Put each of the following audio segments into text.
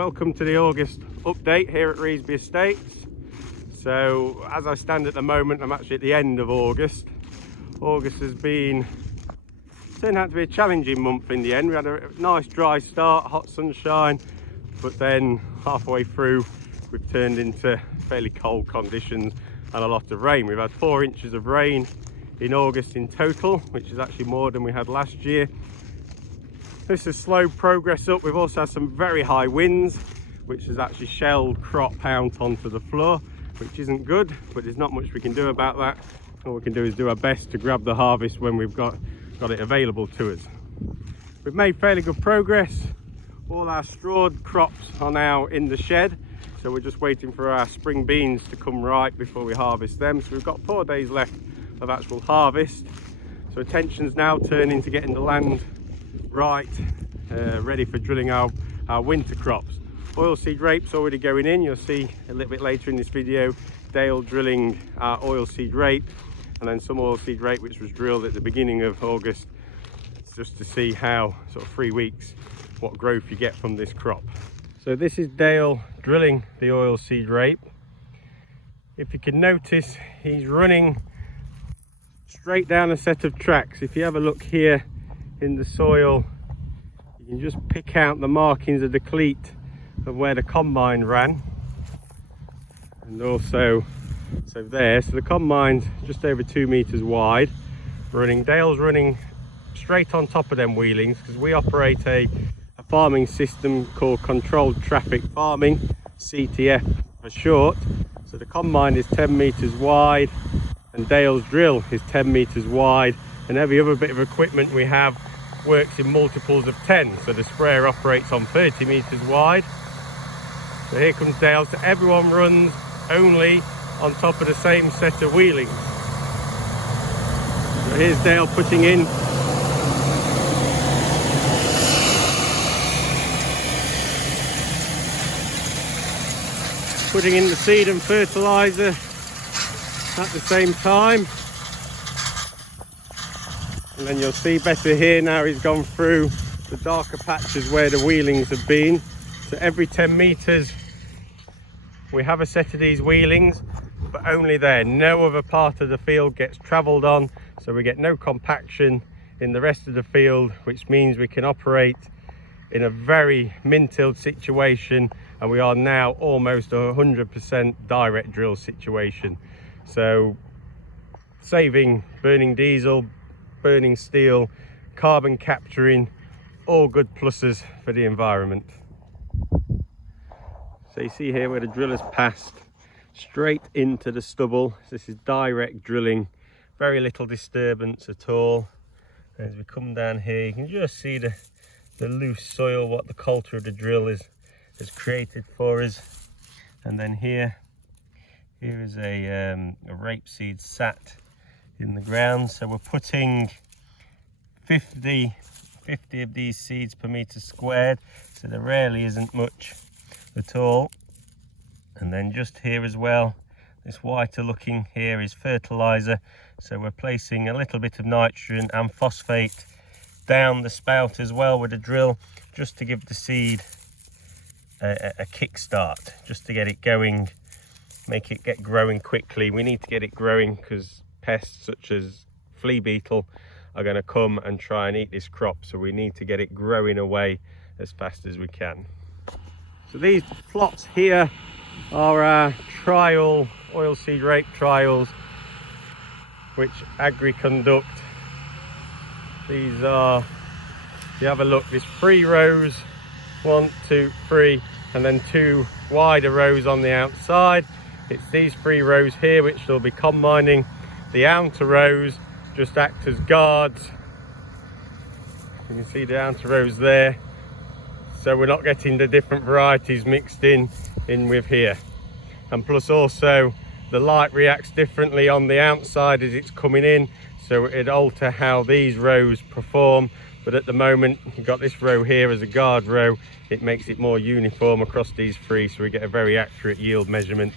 Welcome to the August update here at Revesby Estates. So as I stand at the moment, I'm actually at the end of August. August has turned out to be a challenging month in the end. We had a nice dry start, hot sunshine, but then halfway through we've turned into fairly cold conditions and a lot of rain. We've had 4 inches of rain in August in total, which is actually more than we had last year. This has slowed progress up. We've also had some very high winds, which has actually shelled crop out onto the floor, which isn't good, but there's not much we can do about that. All we can do is do our best to grab the harvest when we've got it available to us. We've made fairly good progress. All our strawed crops are now in the shed, so we're just waiting for our spring beans to come ripe before we harvest them. So we've got 4 days left of actual harvest. So attention's now turning to getting the land right, ready for drilling our winter crops. Oilseed rape's already going in. You'll see a little bit later in this video Dale drilling our oilseed rape, and then some oilseed rape which was drilled at the beginning of August, just to see how sort of 3 weeks what growth you get from this crop. So this is Dale drilling the oilseed rape. If you can notice, he's running straight down a set of tracks. If you have a look here in the soil, you can just pick out the markings of the cleat of where the combine ran, and also so the combine's just over 2 meters wide running. Dale's running straight on top of them wheelings because we operate a farming system called controlled traffic farming, CTF for short. So the combine is 10 meters wide and Dale's drill is 10 meters wide, and every other bit of equipment we have works in multiples of 10. So the sprayer operates on 30 meters wide. So here comes Dale. So everyone runs only on top of the same set of wheelings. So here's Dale putting in the seed and fertilizer at the same time. And then you'll see better here now he's gone through the darker patches where the wheelings have been. So every 10 meters we have a set of these wheelings, but only there. No other part of the field gets travelled on, so we get no compaction in the rest of the field, which means we can operate in a very min-tilled situation, and we are now almost 100% direct drill situation. So saving burning diesel, burning steel, carbon capturing, all good pluses for the environment. So you see here where the drill has passed straight into the stubble. This is direct drilling, very little disturbance at all. As we come down here, you can just see the loose soil, what the coulter of the drill has created for us. And then here is a rapeseed sat in the ground. So we're putting 50 of these seeds per meter squared, so there rarely isn't much at all. And then just here as well, this whiter looking here is fertilizer. So we're placing a little bit of nitrogen and phosphate down the spout as well with a drill, just to give the seed a kick start, just to get it going, make it get growing quickly. We need to get it growing because pests such as flea beetle are going to come and try and eat this crop, so we need to get it growing away as fast as we can. So these plots here are our trial oilseed rape trials which Agri conduct. These are, if you have a look, there's 3 rows, 1, 2, 3, and then 2 wider rows on the outside. It's these 3 rows here which they'll be combining. The outer rows just act as guards. You can see the outer rows there, so we're not getting the different varieties mixed in with here. And plus also the light reacts differently on the outside as it's coming in, so it'd alter how these rows perform. But at the moment you've got this row here as a guard row, it makes it more uniform across these 3, so we get a very accurate yield measurement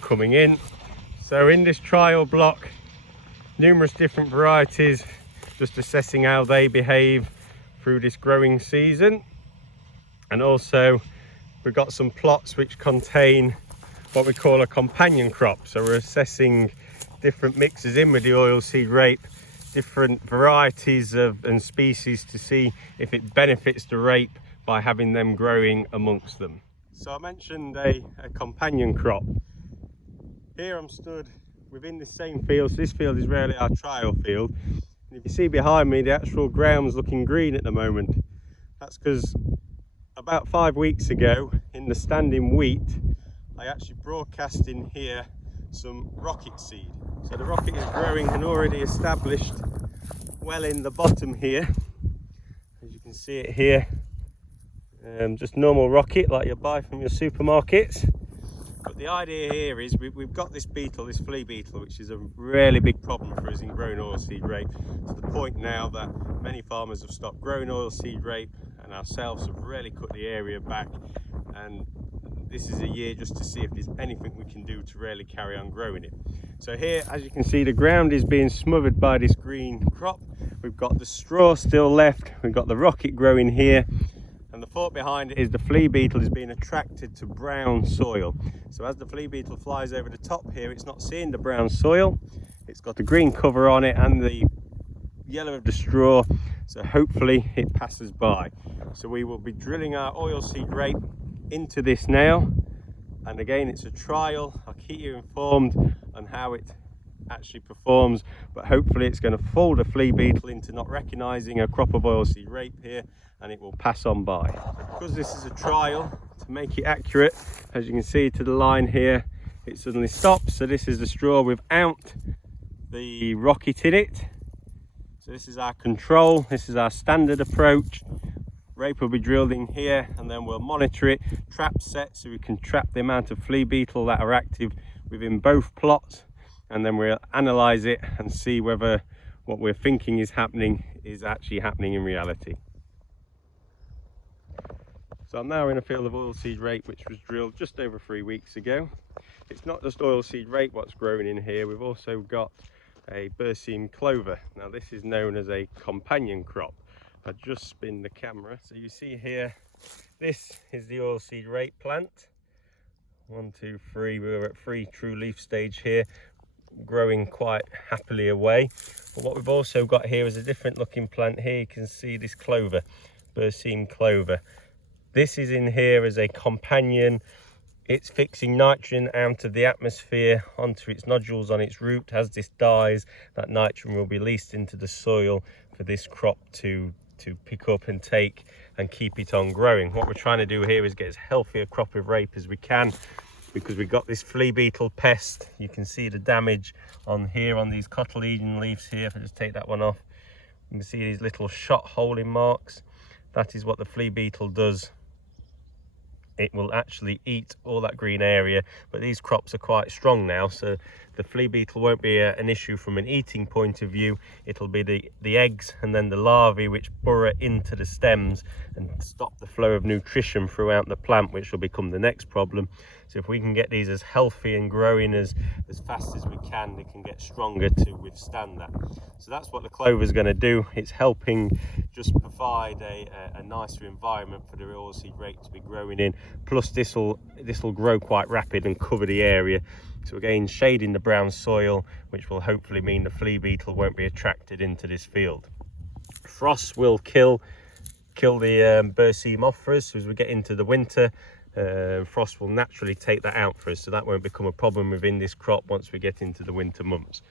coming in. So in this trial block, numerous different varieties, just assessing how they behave through this growing season. And also we've got some plots which contain what we call a companion crop. So we're assessing different mixes in with the oilseed rape, different varieties and species, to see if it benefits the rape by having them growing amongst them. So I mentioned a companion crop. Here I'm stood within the same field. So this field is really our trial field. And if you see behind me, the actual ground's looking green at the moment. That's because about 5 weeks ago, in the standing wheat, I actually broadcast in here some rocket seed. So the rocket is growing and already established well in the bottom here. As you can see it here, just normal rocket like you buy from your supermarkets. But the idea here is we've got this beetle, this flea beetle, which is a really big problem for us in growing oilseed rape, to the point now that many farmers have stopped growing oilseed rape, and ourselves have really cut the area back. And this is a year just to see if there's anything we can do to really carry on growing it. So here, as you can see, the ground is being smothered by this green crop. We've got the straw still left, we've got the rocket growing here, and the thought behind it is the flea beetle is being attracted to brown soil. So as the flea beetle flies over the top here, it's not seeing the brown soil, it's got the green cover on it and the yellow of the straw, so hopefully it passes by. So we will be drilling our oilseed rape into this now, and again, it's a trial. I'll keep you informed on how it actually performs, but hopefully it's going to fool the flea beetle into not recognizing a crop of oilseed rape here, and it will pass on by. Because this is a trial, to make it accurate, as you can see to the line here, it suddenly stops. So this is the straw without the rocket in it. So this is our control, this is our standard approach. Rape will be drilled in here, and then we'll monitor it, trap set, so we can trap the amount of flea beetle that are active within both plots, and then we'll analyze it and see whether what we're thinking is happening is actually happening in reality. So I'm now in a field of oilseed rape which was drilled just over 3 weeks ago. It's not just oilseed rape what's growing in here, we've also got a Berseem Clover. Now this is known as a companion crop. I just spin the camera, so you see here, this is the oilseed rape plant. 1, 2, 3, we're at 3 true leaf stage here, growing quite happily away. But what we've also got here is a different looking plant. Here you can see this clover, Berseem Clover. This is in here as a companion. It's fixing nitrogen out of the atmosphere onto its nodules on its root. As this dies, that nitrogen will be released into the soil for this crop to pick up and take and keep it on growing. What we're trying to do here is get as healthy a crop of rape as we can, because we've got this flea beetle pest. You can see the damage on here on these cotyledon leaves here. If I just take that one off, you can see these little shot holing marks. That is what the flea beetle does. It will actually eat all that green area, but these crops are quite strong now, so the flea beetle won't be an issue from an eating point of view. It'll be the eggs and then the larvae which burrow into the stems and stop the flow of nutrition throughout the plant, which will become the next problem. So if we can get these as healthy and growing as fast as we can, they can get stronger to withstand that. So that's what the clover is going to do. It's helping just provide a nicer environment for the oilseed rape to be growing in. Plus this will grow quite rapid and cover the area. So again, shading the brown soil, which will hopefully mean the flea beetle won't be attracted into this field. Frost will kill the Berseem off for us. So as we get into the winter, frost will naturally take that out for us, so that won't become a problem within this crop once we get into the winter months.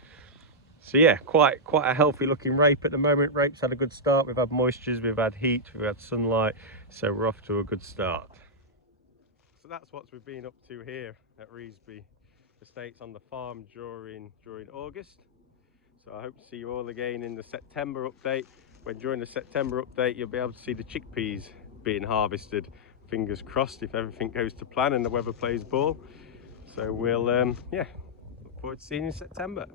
So yeah, quite a healthy looking rape at the moment. Rape's had a good start. We've had moistures, we've had heat, we've had sunlight, so we're off to a good start. So that's what we've been up to here at Revesby Estates on the farm during August. So I hope to see you all again in the September update, when during the September update you'll be able to see the chickpeas being harvested. Fingers crossed if everything goes to plan and the weather plays ball. So we'll yeah, look forward to seeing you in September.